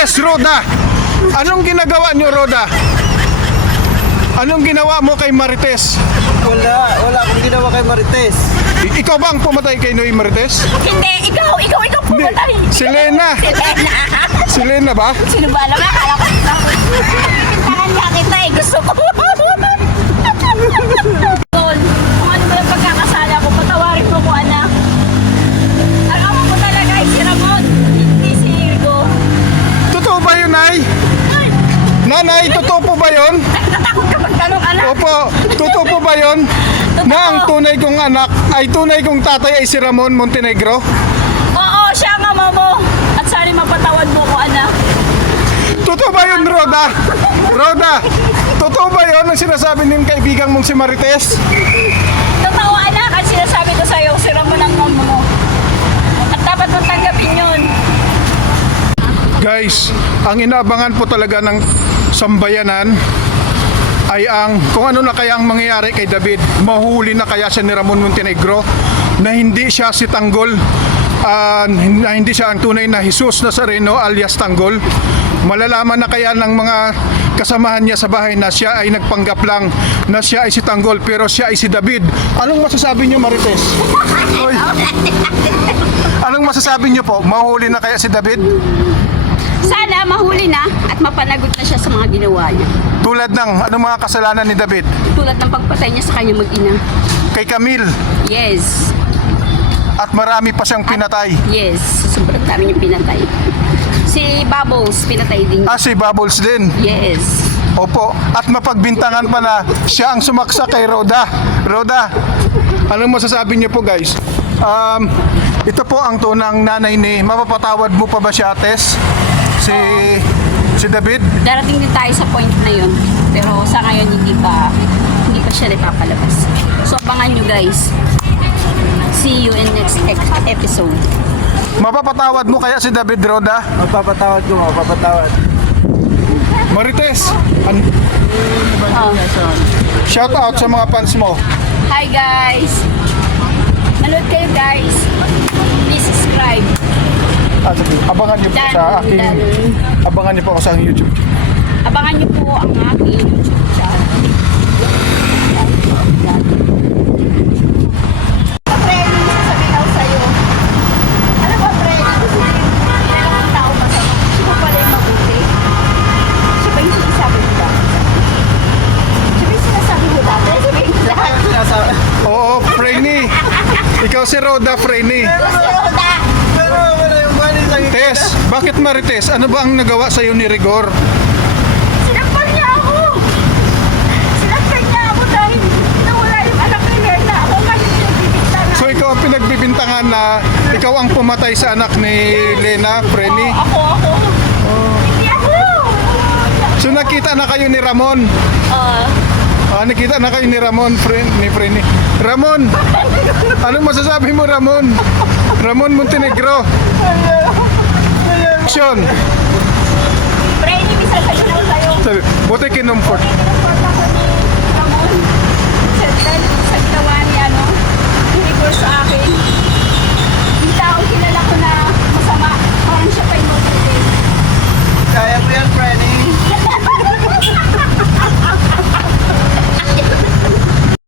Marites, Roda. Anong ginagawa niyo, Roda? Anong ginawa mo kay Marites? Wala akong ginawa kay Marites. Ikaw ba ang pumatay kay Noy Marites? Hindi, ikaw pumatay. Si Lena. Si Lena ba? Sino ba naman? Akala ko pintahan niya kita eh. Gusto ko. Tol, kung ano ba yung pagkakasala ko, patawarin mo ko, anak. Ang amo ko talaga ay si Ramon, hindi si Irgo. Totoo ba yun, Nay? Nanay, totoo po ba yun? Natakot ka magtanong, anak. Opo, totoo po ba yun? Na ang tunay kong anak ay tunay kong tatay ay si Ramon Montenegro? Oo, siya ang ama mo. At sana mapatawad mo ko, anak. Totoo ba yun, Roda? Roda, totoo ba yun ang sinasabi ng kaibigan mong si Marites? Totoo, anak. At sinasabi ko sa'yo, si Ramon ang mama mo. At dapat mong tanggapin yun. Guys, ang inaabangan po talaga ng sambayanan ay ang kung ano na kaya ang mangyayari kay David. Mahuli na kaya siya ni Ramon Montenegro na hindi siya si Tanggol, na hindi siya ang tunay na Jesus Nazareno alias Tanggol. Malalaman na kaya ng mga kasamahan niya sa bahay na siya ay nagpanggap lang na siya ay si Tanggol pero siya ay si David. Anong masasabi niyo, Marites? Oy. Anong masasabi niyo po? Mahuli na kaya si David? Sana mahuli na at mapanagot na siya sa mga ginawa niya. Tulad ng anong mga kasalanan ni David? Tulad ng pagpatay niya sa kanyang mag-ina. Kay Camille. Yes. At marami pa siyang pinatay. Yes. Sobrang dami niyang pinatay. Si Bubbles, pinatay din. Si Bubbles din. Yes. Opo. At mapagbintangan pa na siya ang sumaksa kay Roda. Roda, anong masasabi niyo po, guys? Ito po ang tunang nanay ni, mapapatawad mo pa ba siya, Tess? Si David? Darating din tayo sa point na yun. Pero sa ngayon, hindi pa siya napapalabas. So, abangan nyo, guys. See you in next episode. Mapapatawad mo kaya si David, Roda? Mapapatawad ko, mapapatawad. Marites, Oh. shout out sa mga fans mo. Hi, guys. Manood kayo, guys. Please subscribe. Abangan niyo po sa aking abangan niyo po ako sa aking YouTube. Abangan nyo po ang aking YouTube channel. Pre, hindi sasabihin ako sa'yo. Ano ba, pre? Kailangan tao masama. Siya ba pala yung mabuti? Siya ba yung sinasabi mo dati? Siya ba yung sinasabi mo dati? Sabihin ko lahat. Oo, Freny. Ikaw si Roda, Freny. Wala yung bali sa Tess, bakit Marites? Ano ba ang nagawa sa iyo ni Rigor? Sinakpan niya ako! Sinakpan niya ako dahil nawala yung anak ni Lena. Ako nga yung pinagbibigtangan. So ikaw ang pinagbibintangan na ikaw ang pumatay sa anak ni Lena, Freny? Ako. Hindi ako! So nakita na kayo ni Ramon? Nakita na kayo ni Ramon, ni Freny. Ramon, anong masasabi mo, Ramon? Ramon Montenegro. Action. Pre, hindi sasabihin ako sa'yo. Buti kinumfort. Pinaport ako ni Ramon. Dahil sa ginawa